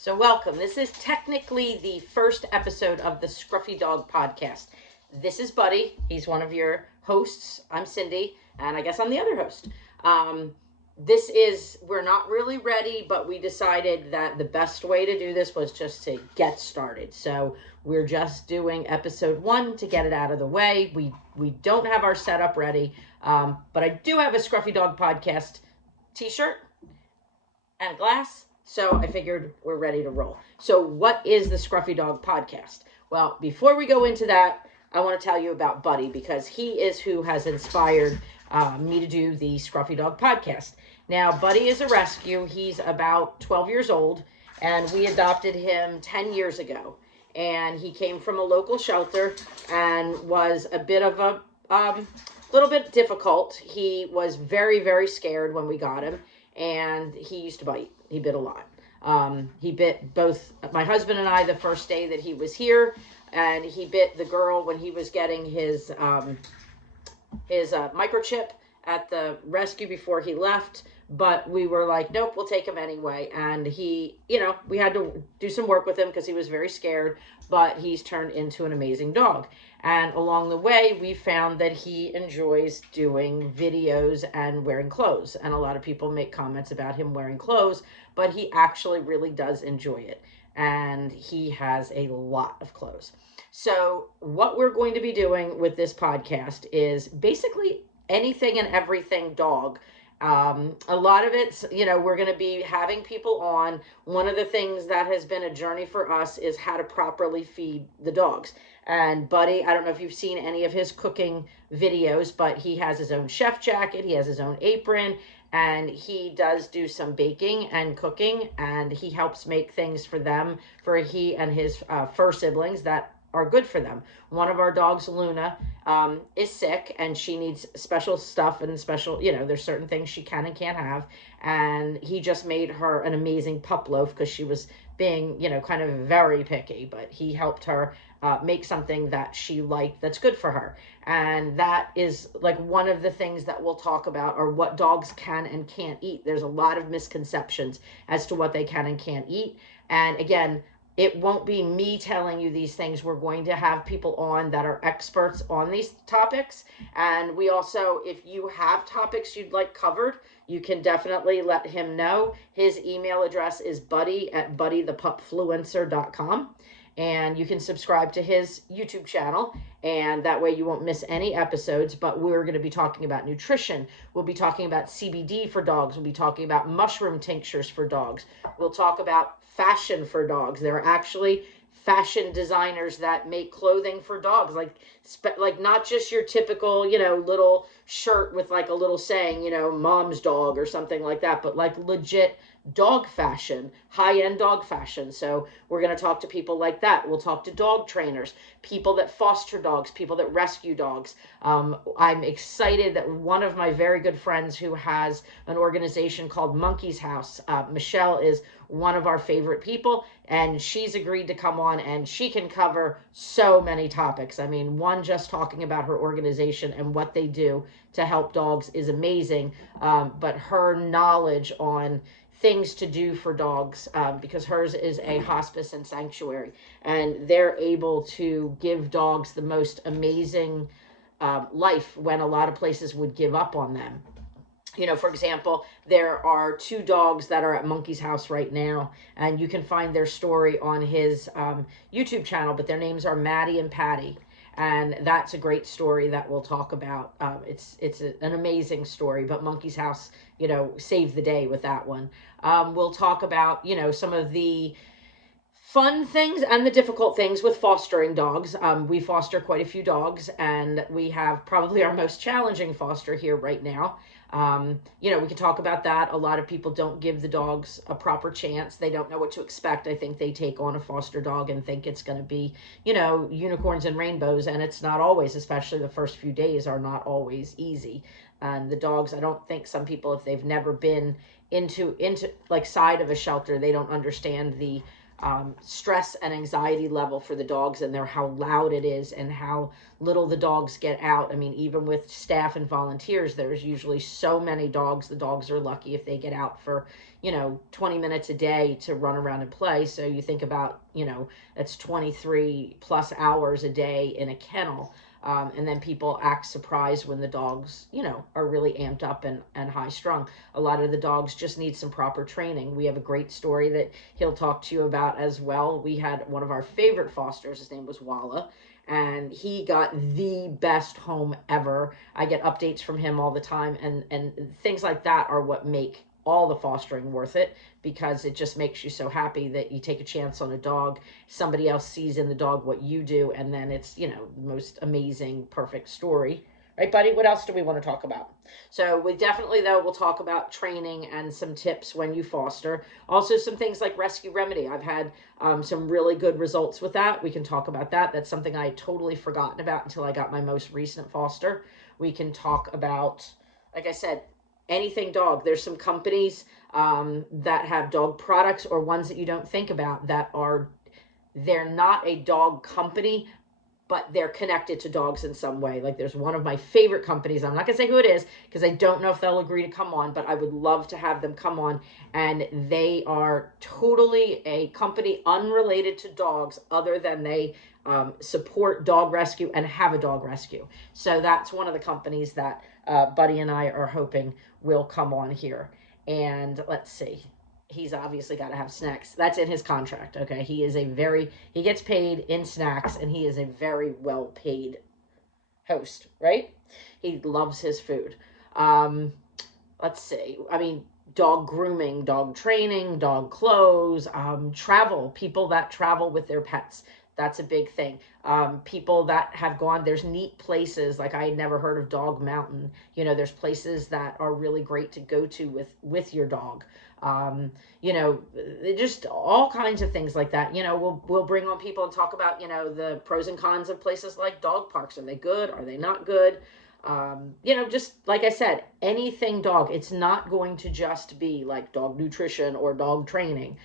So welcome. This is technically the first episode of the Scruffy Dog Podcast. This is Buddy. He's one of your hosts. I'm Cindy, and I guess I'm the other host. We're not really ready, but we decided that the best way to do this was just to get started. So we're just doing episode 1 to get it out of the way. We don't have our setup ready, but I do have a Scruffy Dog Podcast t-shirt and glass. So I figured we're ready to roll. So what is the Scruffy Dog Podcast? Well, before we go into that, I want to tell you about Buddy, because he is who has inspired me to do the Scruffy Dog Podcast. Now, Buddy is a rescue. He's about 12 years old, and we adopted him 10 years ago. And he came from a local shelter and was a bit of a little bit difficult. He was very, very scared when we got him, and he used to bite. He bit a lot. He bit both my husband and I the first day that he was here, and he bit the girl when he was getting his microchip at the rescue before he left. But we were like, nope, we'll take him anyway. And he, we had to do some work with him because he was very scared, but he's turned into an amazing dog. And along the way, we found that he enjoys doing videos and wearing clothes. And a lot of people make comments about him wearing clothes, but he actually really does enjoy it. And he has a lot of clothes. So what we're going to be doing with this podcast is basically anything and everything dog. A lot of it's, we're going to be having people on. One of the things that has been a journey for us is how to properly feed the dogs. And Buddy, I don't know if you've seen any of his cooking videos, but he has his own chef jacket. He has his own apron, and he does do some baking and cooking, and he helps make things for them, for he and his fur siblings that are good for them. One of our dogs, Luna, is sick, and she needs special stuff and special, there's certain things she can and can't have. And he just made her an amazing pup loaf because she was being, kind of very picky, but he helped her make something that she liked that's good for her. And that is like one of the things that we'll talk about, are what dogs can and can't eat. There's a lot of misconceptions as to what they can and can't eat. And again, it won't be me telling you these things. We're going to have people on that are experts on these topics. And we also, if you have topics you'd like covered, you can definitely let him know. His email address is buddy@buddythepupfluencer.com. And you can subscribe to his YouTube channel, and that way you won't miss any episodes. But we're going to be talking about nutrition. We'll be talking about CBD for dogs. We'll be talking about mushroom tinctures for dogs. We'll talk about fashion for dogs. There are actually fashion designers that make clothing for dogs, like not just your typical, little shirt with like a little saying, mom's dog or something like that, but like legit dog fashion, high-end dog fashion. So we're going to talk to people like that. We'll talk to dog trainers, people that foster dogs, people that rescue dogs. I'm excited that one of my very good friends who has an organization called Monkey's House, Michelle, is one of our favorite people, and she's agreed to come on, and she can cover so many topics. I mean, one, just talking about her organization and what they do to help dogs is amazing, but her knowledge on things to do for dogs, because hers is a hospice and sanctuary, and they're able to give dogs the most amazing life when a lot of places would give up on them. For example, there are 2 dogs that are at Monkey's House right now, and you can find their story on his YouTube channel, but their names are Maddie and Patty. And that's a great story that we'll talk about. It's an amazing story, but Monkey's House, saved the day with that one. We'll talk about, some of the fun things and the difficult things with fostering dogs. We foster quite a few dogs, and we have probably our most challenging foster here right now. We can talk about that. A lot of people don't give the dogs a proper chance. They don't know what to expect. I think they take on a foster dog and think it's going to be, unicorns and rainbows, and it's not always, especially the first few days are not always easy. And the dogs, I don't think some people, if they've never been into like side of a shelter, they don't understand the stress and anxiety level for the dogs and how loud it is and how little the dogs get out. I mean, even with staff and volunteers, there's usually so many dogs. The dogs are lucky if they get out for, 20 minutes a day to run around and play. So you think about, that's 23 plus hours a day in a kennel. And then people act surprised when the dogs, are really amped up and high strung. A lot of the dogs just need some proper training. We have a great story that he'll talk to you about as well. We had one of our favorite fosters. His name was Walla, and he got the best home ever. I get updates from him all the time, and things like that are what make all the fostering worth it, because it just makes you so happy that you take a chance on a dog. Somebody else sees in the dog what you do, and then it's, the most amazing, perfect story. Right, buddy? What else do we want to talk about? So we definitely, though, will talk about training and some tips when you foster. Also, some things like rescue remedy. I've had some really good results with that. We can talk about that. That's something I had totally forgotten about until I got my most recent foster. We can talk about, like I said, anything dog. There's some companies that have dog products, or ones that you don't think about, they're not a dog company, but they're connected to dogs in some way. Like, there's one of my favorite companies. I'm not going to say who it is because I don't know if they'll agree to come on, but I would love to have them come on. And they are totally a company unrelated to dogs, other than they support dog rescue and have a dog rescue. So that's one of the companies that Buddy and I are hoping will come on here. And let's see. He's obviously got to have snacks. That's in his contract. Okay. He gets paid in snacks, and he is a very well paid host, right? He loves his food. Let's see. I mean, dog grooming, dog training, dog clothes, travel, people that travel with their pets. That's a big thing. People that have gone, there's neat places, like I had never heard of Dog Mountain. There's places that are really great to go to with your dog. Just all kinds of things like that. We'll bring on people and talk about, the pros and cons of places like dog parks. Are they good? Are they not good? Just like I said, anything dog. It's not going to just be like dog nutrition or dog training.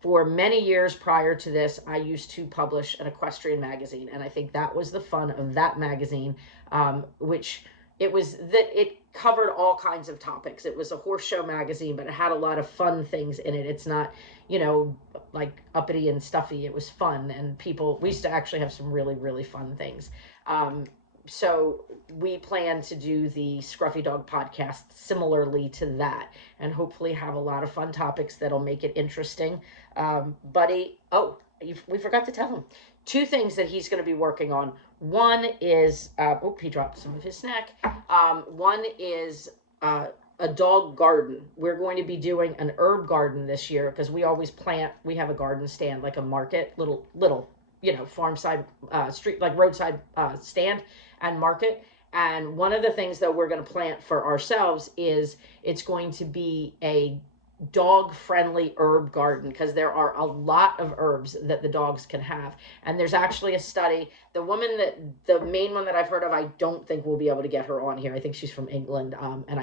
For many years prior to this, I used to publish an equestrian magazine, and I think that was the fun of that magazine, which it covered all kinds of topics. It was a horse show magazine, but it had a lot of fun things in it. It's not, like uppity and stuffy. It was fun, and we used to actually have some really, really fun things. So we plan to do the Scruffy Dog Podcast similarly to that, and hopefully have a lot of fun topics that'll make it interesting. Buddy, we forgot to tell him 2 things that he's going to be working on. One is, he dropped some of his snack. One is a dog garden. We're going to be doing an herb garden this year, because we always we have a garden stand, like a market, little, farm side, street, like roadside stand and market. And one of the things that we're going to plant for ourselves is it's going to be a dog-friendly herb garden, because there are a lot of herbs that the dogs can have. And there's actually a study. The main one that I've heard of, I don't think we'll be able to get her on here. I think she's from England, and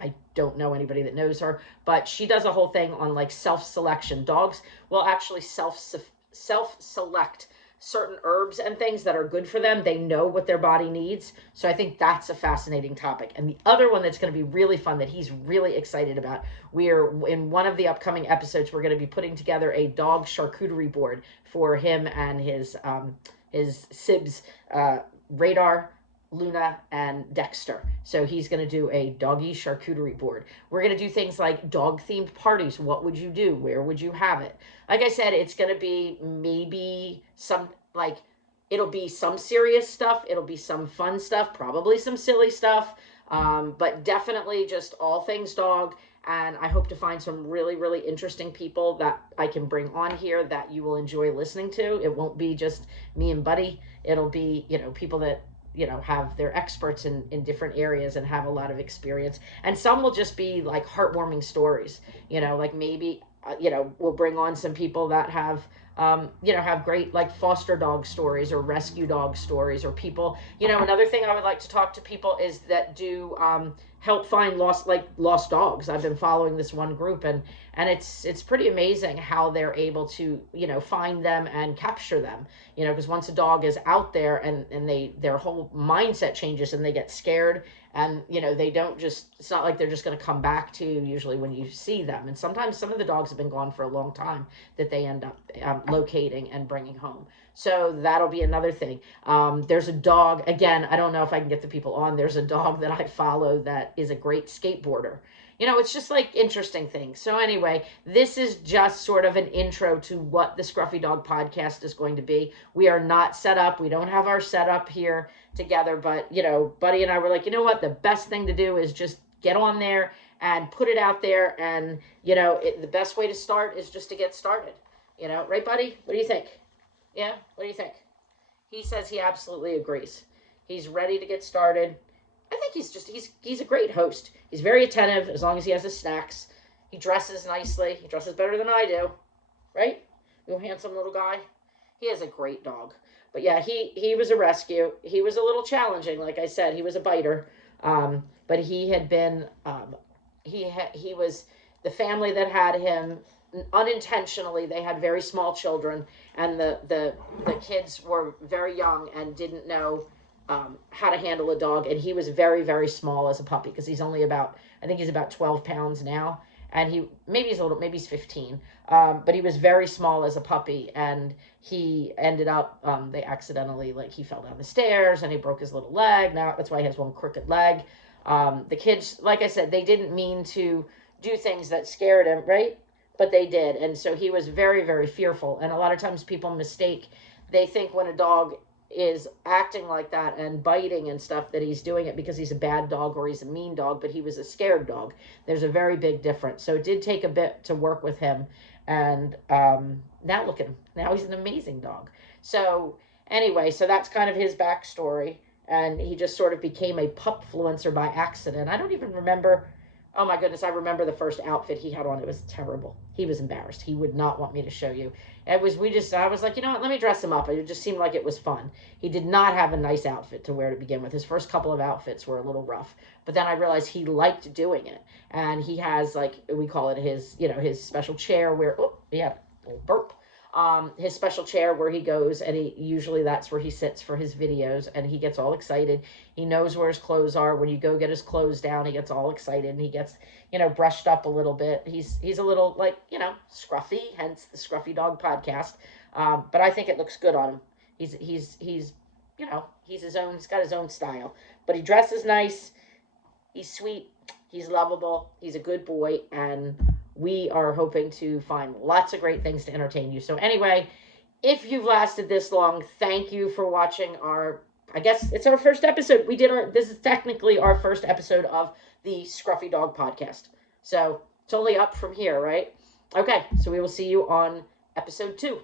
I don't know anybody that knows her, but she does a whole thing on like self-selection. Dogs will actually self-select certain herbs and things that are good for them. They know what their body needs. So I think that's a fascinating topic. And the other one that's going to be really fun, that he's really excited about, we're in one of the upcoming episodes, we're going to be putting together a dog charcuterie board for him and his sibs, Radar, Luna, and Dexter. So he's going to do a doggy charcuterie board. We're going to do things like dog-themed parties. What would you do? Where would you have it? Like I said, it's going to be maybe it'll be some serious stuff. It'll be some fun stuff, probably some silly stuff, but definitely just all things dog. And I hope to find some really, really interesting people that I can bring on here that you will enjoy listening to. It won't be just me and Buddy. It'll be, people that have their experts in different areas and have a lot of experience. And some will just be like heartwarming stories, like maybe, we'll bring on some people that have great like foster dog stories or rescue dog stories, or people, another thing I would like to talk to people is that do help find lost dogs. I've been following this one group, and it's pretty amazing how they're able to, find them and capture them. Because once a dog is out there, and their whole mindset changes, and they get scared, and they don't just, it's not like they're just going to come back to you usually when you see them. And sometimes some of the dogs have been gone for a long time that they end up locating and bringing home. So that'll be another thing. There's a dog, again, I don't know if I can get the people on. There's a dog that I follow that is a great skateboarder. It's just like interesting things. So anyway, this is just sort of an intro to what the Scruffy Dog Podcast is going to be. We are not set up. We don't have our setup here together, but Buddy and I were like, you know what? The best thing to do is just get on there and put it out there. And, the best way to start is just to get started. Right, Buddy? What do you think? Yeah? What do you think? He says he absolutely agrees. He's ready to get started. I think he's a great host. He's very attentive as long as he has his snacks. He dresses nicely. He dresses better than I do. Right? You handsome little guy. He is a great dog. But yeah, he was a rescue. He was a little challenging. Like I said, he was a biter. But he had been, he was, the family that had him, unintentionally, they had very small children, and the kids were very young and didn't know how to handle a dog. And he was very, very small as a puppy, because he's only about, I think he's about 12 pounds now. And maybe he's 15. But he was very small as a puppy, and he ended up, they accidentally, he fell down the stairs and he broke his little leg. Now that's why he has one crooked leg. The kids, like I said, they didn't mean to do things that scared him, right? But they did. And so he was very, very fearful. And a lot of times people they think when a dog is acting like that and biting and stuff, that he's doing it because he's a bad dog or he's a mean dog, but he was a scared dog. There's a very big difference. So it did take a bit to work with him. And now look at him. Now he's an amazing dog. So anyway, so that's kind of his backstory. And he just sort of became a pup-fluencer by accident. I don't even remember. Oh my goodness, I remember the first outfit he had on. It was terrible. He was embarrassed. He would not want me to show you. I was like, you know what, let me dress him up. It just seemed like it was fun. He did not have a nice outfit to wear to begin with. His first couple of outfits were a little rough. But then I realized he liked doing it. And he has, we call it his special chair where, a little burp. His special chair where he goes, and usually that's where he sits for his videos, and he gets all excited. He knows where his clothes are. When you go get his clothes down, he gets all excited, and he gets, brushed up a little bit. He's a little scruffy, hence the Scruffy Dog Podcast. But I think it looks good on him. He's his own, he's got his own style, but he dresses nice. He's sweet. He's lovable. He's a good boy, and we are hoping to find lots of great things to entertain you. So anyway, if you've lasted this long, thank you for watching I guess it's our first episode. This is technically our first episode of the Scruffy Dog Podcast. So it's only up from here, right? Okay, so we will see you on episode 2.